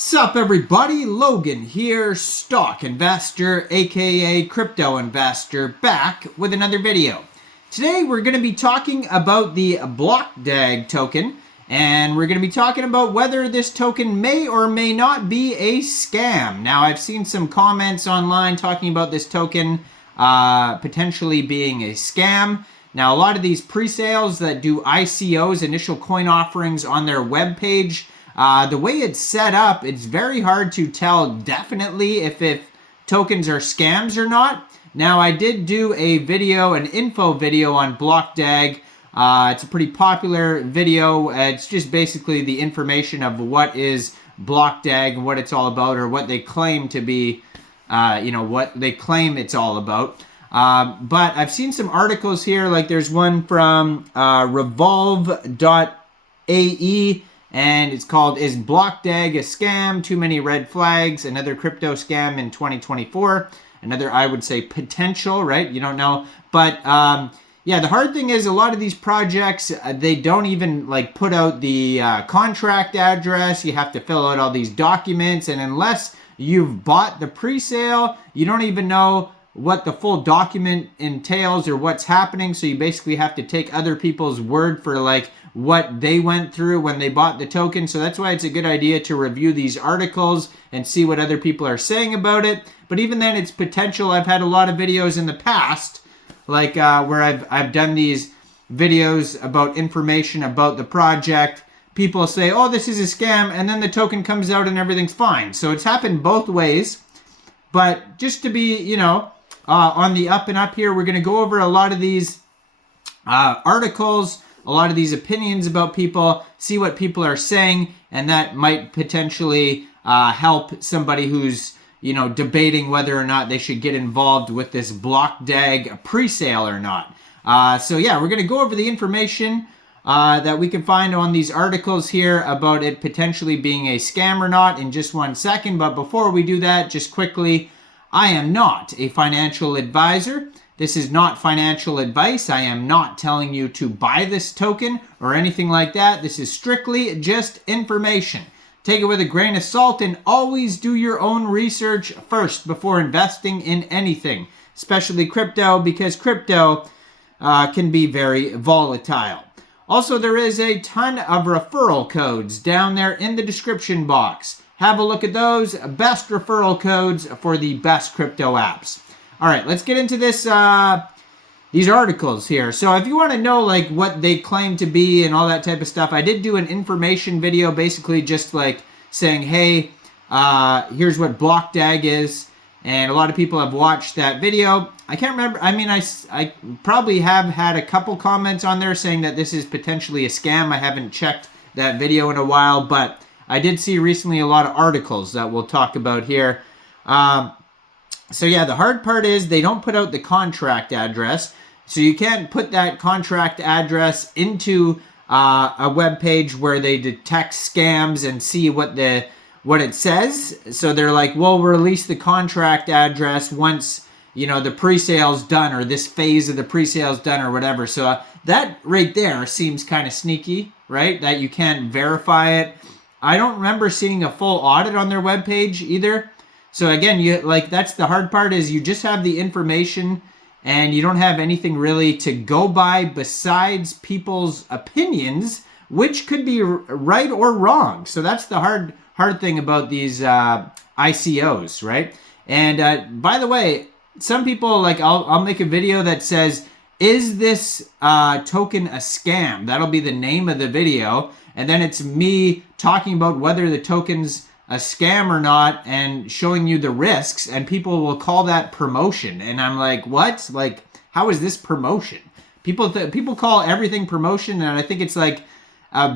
Sup everybody, Logan here, stock investor aka crypto investor, back with another video. Today we're going to be talking about the BLOCKDAG token, and we're going to be talking about whether this token may or may not be a scam. Now I've seen some comments online talking about this token potentially being a scam. Now a lot of these pre-sales that do ICOs, initial coin offerings, on their webpage, the way it's set up, it's very hard to tell definitely if tokens are scams or not. Now, I did do a video, an info video on BLOCKDAG. It's a pretty popular video. It's just basically the information of what is BLOCKDAG and what it's all about, or what they claim to be, what they claim it's all about. But I've seen some articles here, like there's one from revolve.ae. And it's called, "Is BLOCKDAG a Scam? Too Many Red Flags. Another Crypto Scam in 2024. Another, I would say, potential, right? You don't know. But, yeah, the hard thing is a lot of these projects, they don't even, put out the contract address. You have to fill out all these documents. And unless you've bought the pre-sale, you don't even know what the full document entails or what's happening. So you basically have to take other people's word for, what they went through when they bought the token. So that's why it's a good idea to review these articles and see what other people are saying about it. But even then, it's potential. I've had a lot of videos in the past, where I've done these videos about information about the project. People say, oh, this is a scam, and then the token comes out and everything's fine. So it's happened both ways. But just to be, on the up and up here, we're going to go over a lot of these articles, a lot of these opinions about people, see what people are saying, and that might potentially help somebody who's, debating whether or not they should get involved with this BLOCKDAG pre-sale or not. So yeah, we're going to go over the information that we can find on these articles here about it potentially being a scam or not in just 1 second. But before we do that, just quickly, I am not a financial advisor. This is not financial advice. I am not telling you to buy this token or anything like that. This is strictly just information. Take it with a grain of salt and always do your own research first before investing in anything, especially crypto, because crypto can be very volatile. Also, there is a ton of referral codes down there in the description box. Have a look at those. Best referral codes for the best crypto apps. All right, let's get into this, these articles here. So if you want to know, what they claim to be and all that type of stuff, I did do an information video, basically just, saying, hey, here's what BLOCKDAG is. And a lot of people have watched that video. I can't remember. I mean, I probably have had a couple comments on there saying that this is potentially a scam. I haven't checked that video in a while, but I did see recently a lot of articles that we'll talk about here. So yeah, the hard part is they don't put out the contract address. So you can't put that contract address into a web page where they detect scams and see what it says. So they're like, well, we'll release the contract address once, the pre-sale's done, or this phase of the pre-sale's done, or whatever. So that right there seems kind of sneaky, right? That you can't verify it. I don't remember seeing a full audit on their webpage either. So again, that's the hard part, is you just have the information and you don't have anything really to go by besides people's opinions, which could be right or wrong. So that's the hard thing about these ICOs, right? And by the way, some people, I'll make a video that says, is this token a scam? That'll be the name of the video. And then it's me talking about whether the token's a scam or not and showing you the risks, and people will call that promotion. And I'm like, what? How is this promotion? People call everything promotion, and I think it's a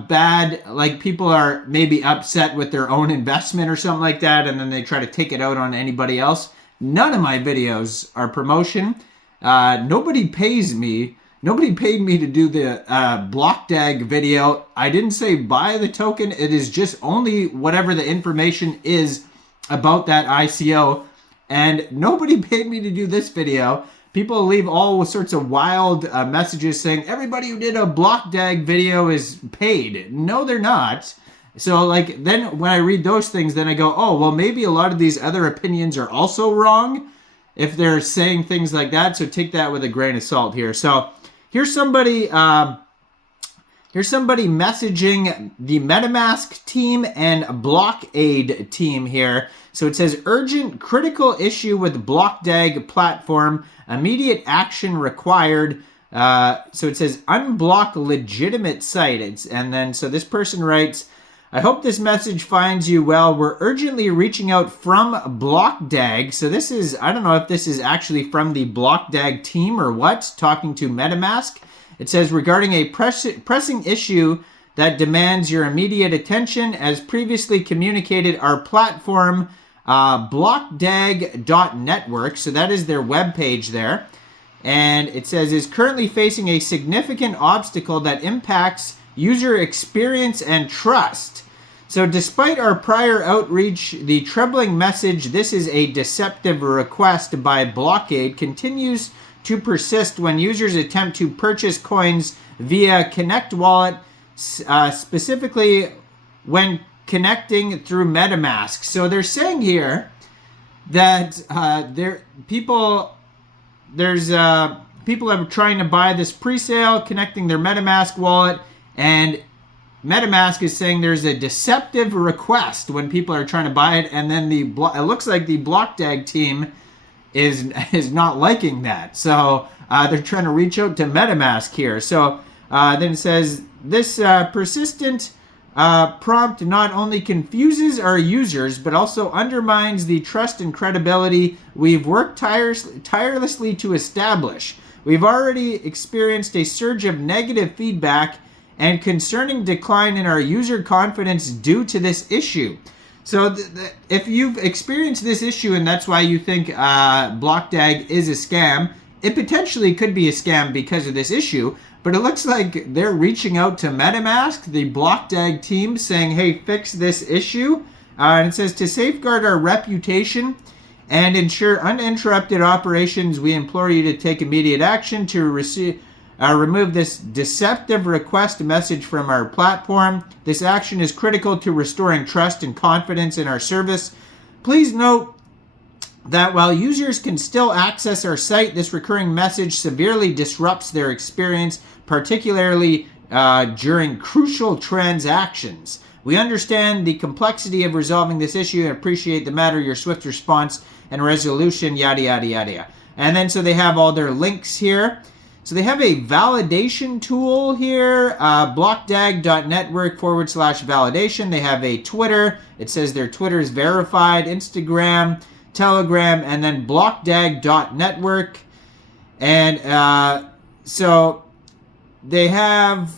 bad, people are maybe upset with their own investment or something like that, and then they try to take it out on anybody else. None of my videos are promotion. Nobody pays me. Nobody paid me to do the BLOCKDAG video. I didn't say buy the token. It is just only whatever the information is about that ICO. And nobody paid me to do this video. People leave all sorts of wild messages saying everybody who did a BLOCKDAG video is paid. No, they're not. So like then when I read those things, then I go, oh, well, maybe a lot of these other opinions are also wrong if they're saying things like that. So take that with a grain of salt here. So here's somebody messaging the Metamask team and BLOCKDAG team here. So it says urgent critical issue with BLOCKDAG platform, immediate action required. So it says unblock legitimate site. And then so this person writes, I hope this message finds you well. We're urgently reaching out from BLOCKDAG. So this is, I don't know if this is actually from the BLOCKDAG team or what, talking to Metamask. It says, regarding a pressing issue that demands your immediate attention, as previously communicated, our platform, BLOCKDAG.network, so that is their webpage there, and it says, is currently facing a significant obstacle that impacts user experience and trust. So despite our prior outreach, the troubling message, this is a deceptive request by BLOCKDAG, continues to persist when users attempt to purchase coins via Connect Wallet, specifically when connecting through Metamask. So they're saying here that people are trying to buy this pre-sale, connecting their Metamask wallet, and Metamask is saying there's a deceptive request when people are trying to buy it, and then it looks like the BLOCKDAG team is not liking that. So they're trying to reach out to Metamask here. So then it says, this persistent prompt not only confuses our users, but also undermines the trust and credibility we've worked tirelessly to establish. We've already experienced a surge of negative feedback and concerning decline in our user confidence due to this issue. So if you've experienced this issue and that's why you think BLOCKDAG is a scam, it potentially could be a scam because of this issue, but it looks like they're reaching out to Metamask, the BLOCKDAG team, saying, hey, fix this issue. And it says, to safeguard our reputation and ensure uninterrupted operations, we implore you to take immediate action to remove this deceptive request message from our platform. This action is critical to restoring trust and confidence in our service. Please note that while users can still access our site, this recurring message severely disrupts their experience, particularly during crucial transactions. We understand the complexity of resolving this issue and appreciate your swift response and resolution, yada, yada, yada. And then so they have all their links here. So they have a validation tool here, blockdag.network/validation. They have a Twitter. It says their Twitter is verified, Instagram, Telegram, and then blockdag.network. And so they have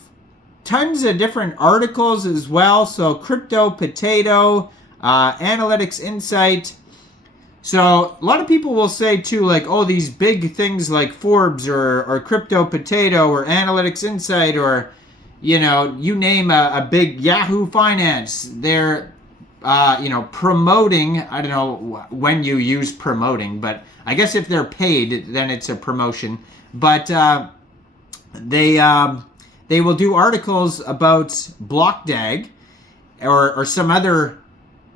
tons of different articles as well. So Crypto Potato, Analytics Insight. So a lot of people will say too, like, oh, these big things like Forbes or Crypto Potato or Analytics Insight or, you know, you name a big Yahoo Finance. They're, promoting. I don't know when you use promoting, but I guess if they're paid, then it's a promotion. But they will do articles about BLOCKDAG or some other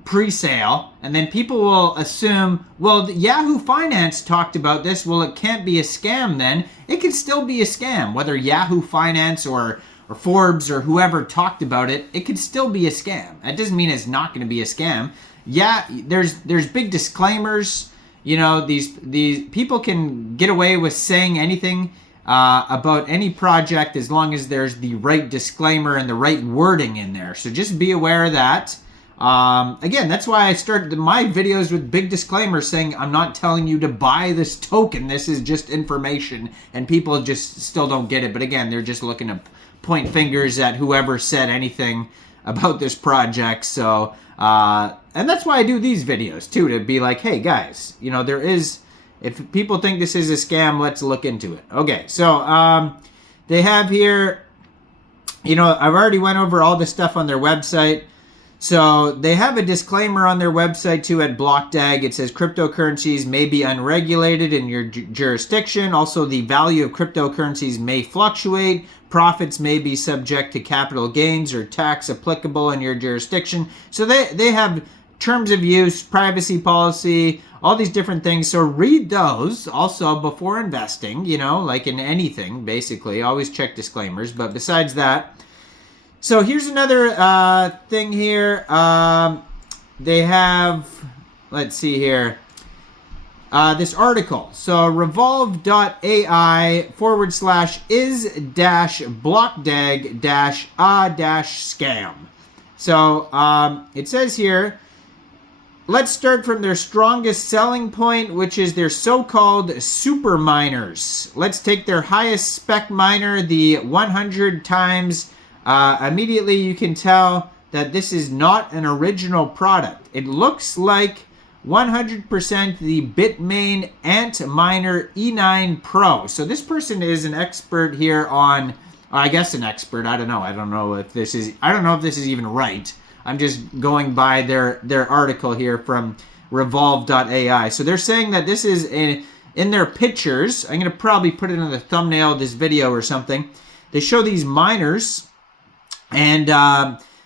pre-sale, and then people will assume, well, Yahoo Finance talked about this, well, it can't be a scam then. It could still be a scam, whether Yahoo Finance or Forbes or whoever talked about it, it could still be a scam. That doesn't mean it's not going to be a scam. Yeah, there's big disclaimers. You know, these people can get away with saying anything about any project as long as there's the right disclaimer and the right wording in there. So just be aware of that. Again, that's why I started my videos with big disclaimers saying I'm not telling you to buy this token. This is just information, and people just still don't get it. But again, they're just looking to point fingers at whoever said anything about this project. So, and that's why I do these videos too, to be like, hey guys, you know, if people think this is a scam, let's look into it. Okay, so they have here, you know, I've already went over all the stuff on their website. So they have a disclaimer on their website too at BLOCKDAG. It says cryptocurrencies may be unregulated in your jurisdiction. Also, the value of cryptocurrencies may fluctuate. Profits may be subject to capital gains or tax applicable in your jurisdiction. So they have terms of use, privacy policy, all these different things. So read those also before investing, you know, like in anything, basically. Always check disclaimers. But besides that, so here's another thing here. They have, let's see here, this article. So revolve.ai/is-blockdag-a-scam. So it says here, let's start from their strongest selling point, which is their so-called super miners. Let's take their highest spec miner, the 100 times. Immediately you can tell that this is not an original product. It looks like 100% the Bitmain Antminer E9 Pro. So this person is an expert here on, I guess an expert, I don't know. I don't know if this is even right. I'm just going by their article here from revolve.ai. So they're saying that this is in their pictures. I'm going to probably put it in the thumbnail of this video or something. They show these miners. And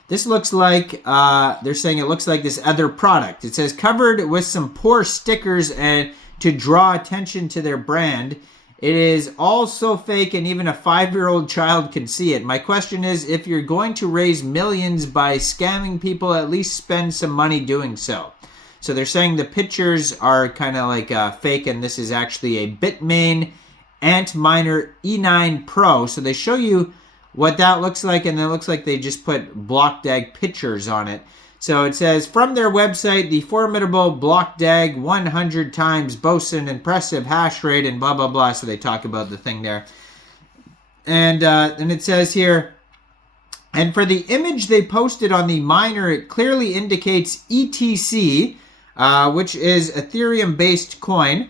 this looks like, they're saying it looks like this other product. It says covered with some poor stickers and to draw attention to their brand. It is all so fake and even a 5-year-old child can see it. My question is, if you're going to raise millions by scamming people, at least spend some money doing so. So they're saying the pictures are kind of like fake, and this is actually a Bitmain Antminer E9 Pro. So they show you what that looks like, and then it looks like they just put BLOCKDAG pictures on it. So it says, from their website, the formidable BLOCKDAG 100 times boasts an impressive hash rate and blah, blah, blah. So they talk about the thing there. And it says here, and for the image they posted on the miner, it clearly indicates ETC, which is Ethereum-based coin.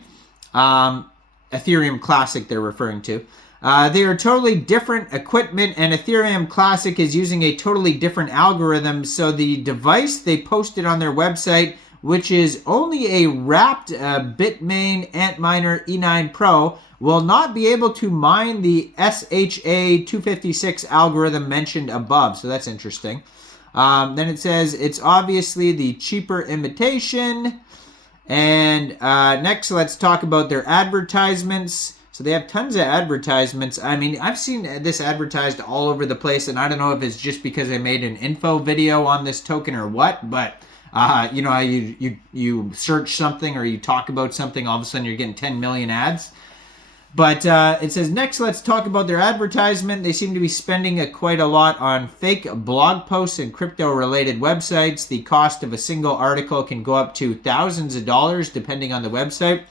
Ethereum Classic they're referring to. They are totally different equipment, and Ethereum Classic is using a totally different algorithm. So the device they posted on their website, which is only a wrapped Bitmain Antminer E9 Pro, will not be able to mine the SHA-256 algorithm mentioned above. So that's interesting. Then it says it's obviously the cheaper imitation. And next, let's talk about their advertisements. So they have tons of advertisements. I mean, I've seen this advertised all over the place, and I don't know if it's just because I made an info video on this token or what, but you know, you search something or you talk about something, all of a sudden you're getting 10 million ads. But it says, next, let's talk about their advertisement. They seem to be spending quite a lot on fake blog posts and crypto-related websites. The cost of a single article can go up to thousands of dollars, depending on the website.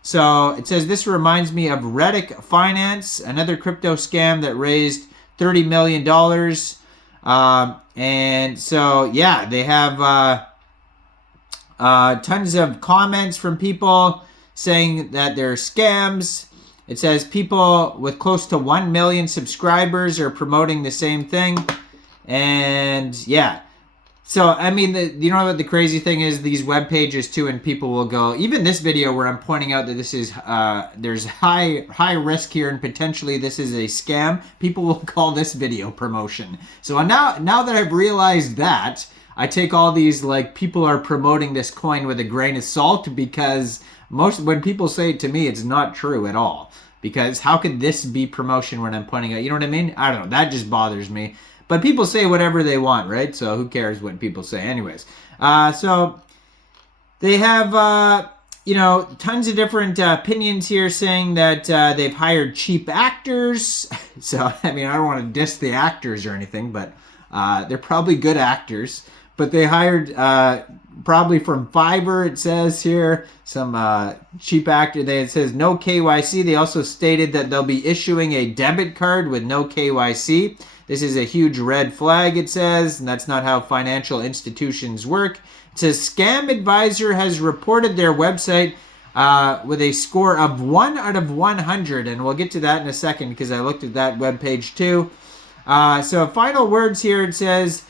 So it says, this reminds me of Reddick Finance, another crypto scam that raised $30 million. And so, yeah, they have tons of comments from people saying that they're scams. It says people with close to 1 million subscribers are promoting the same thing. And yeah. So, I mean, you know what the crazy thing is? These web pages too, and people will go, even this video where I'm pointing out that this is, there's high risk here and potentially this is a scam, people will call this video promotion. So now that I've realized that, I take all these, like, people are promoting this coin with a grain of salt, because when people say it to me, it's not true at all. Because how could this be promotion when I'm pointing out, you know what I mean? I don't know, that just bothers me. But people say whatever they want, right? So who cares what people say anyways. So they have, you know, tons of different opinions here saying that they've hired cheap actors. So, I mean, I don't want to diss the actors or anything, but they're probably good actors. But they hired, probably from Fiverr, it says here, some cheap actor. It says no KYC. They also stated that they'll be issuing a debit card with no KYC. This is a huge red flag, it says, and that's not how financial institutions work. It says Scam Advisor has reported their website with a score of 1 out of 100, and we'll get to that in a second because I looked at that webpage too. So final words here, it says,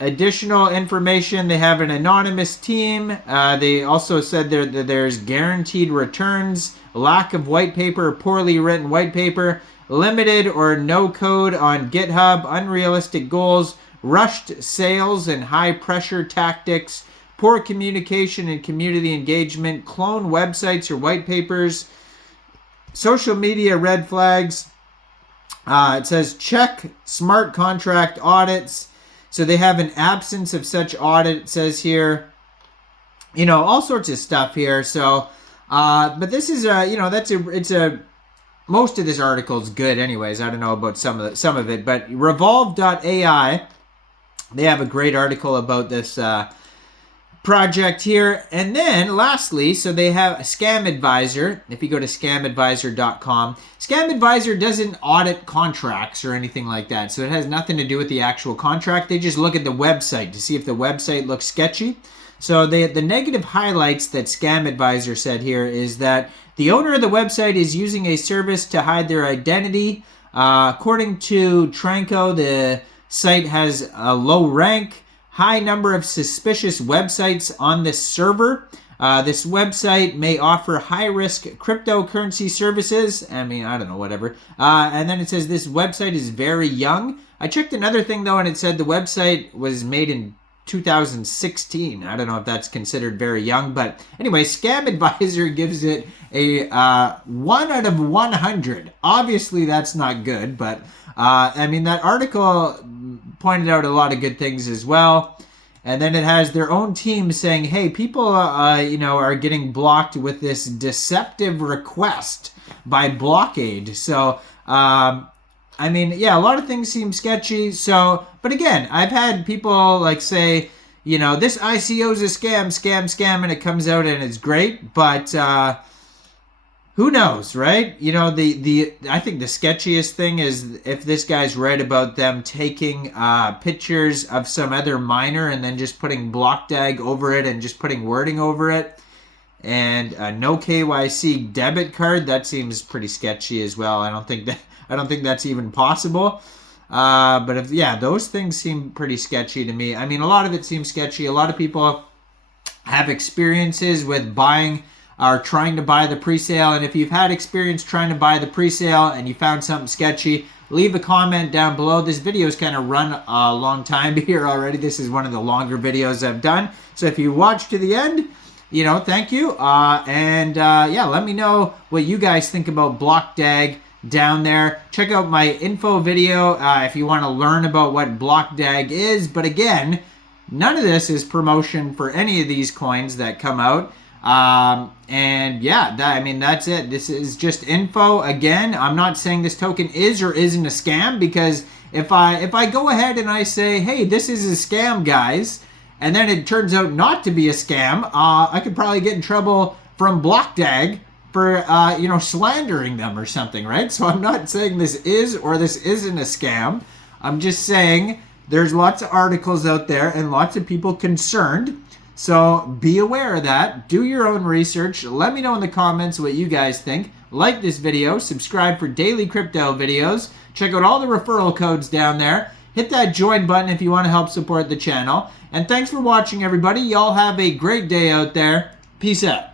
additional information. They have an anonymous team. They also said that there's guaranteed returns, lack of white paper, poorly written white paper, limited or no code on GitHub, unrealistic goals, rushed sales and high pressure tactics, poor communication and community engagement, clone websites or white papers, social media red flags. It says check smart contract audits. So they have an absence of such audit, it says here. You know, all sorts of stuff here. So, but this is most of this article is good anyways. I don't know about some of it, but Revolve.ai, they have a great article about this project here. And then lastly, so they have a Scam Advisor. If you go to scamadvisor.com, Scam Advisor doesn't audit contracts or anything like that. So it has nothing to do with the actual contract. They just look at the website to see if the website looks sketchy. So the negative highlights that Scam Advisor said here is that the owner of the website is using a service to hide their identity. According to Tranco, the site has a low rank, high number of suspicious websites on this server. This website may offer high-risk cryptocurrency services. I mean, I don't know, whatever. And then it says this website is very young. I checked another thing, though, and it said the website was made in 2016. I don't know if that's considered very young, but anyway, Scam Advisor gives it a 1 out of 100. Obviously, that's not good, but I mean, that article pointed out a lot of good things as well. And then it has their own team saying, hey, people are getting blocked with this deceptive request by BLOCKDAG. So I mean, yeah, a lot of things seem sketchy. So, but again, I've had people like say, you know, this ICO is a scam, and it comes out and it's great. But who knows, right? You know, I think the sketchiest thing is if this guy's right about them taking pictures of some other miner and then just putting BLOCKDAG over it and just putting wording over it. And no KYC debit card, that seems pretty sketchy as well. I don't think that's even possible. But if, yeah, those things seem pretty sketchy to me. I mean, a lot of it seems sketchy. A lot of people have experiences with buying or trying to buy the pre-sale. And if you've had experience trying to buy the pre-sale and you found something sketchy, leave a comment down below. This video's kind of run a long time here already. This is one of the longer videos I've done. So if you watch to the end, you know, thank you. Yeah, let me know what you guys think about BLOCKDAG down there. Check out my info video if you want to learn about what BLOCKDAG is. But again, none of this is promotion for any of these coins that come out. And yeah, I mean, that's it. This is just info. Again, I'm not saying this token is or isn't a scam, because if I go ahead and I say, hey, this is a scam, guys, and then it turns out not to be a scam, I could probably get in trouble from BLOCKDAG for, slandering them or something, right? So I'm not saying this is or this isn't a scam. I'm just saying there's lots of articles out there and lots of people concerned. So be aware of that. Do your own research. Let me know in the comments what you guys think. Like this video. Subscribe for daily crypto videos. Check out all the referral codes down there. Hit that join button if you want to help support the channel. And thanks for watching, everybody. Y'all have a great day out there. Peace out.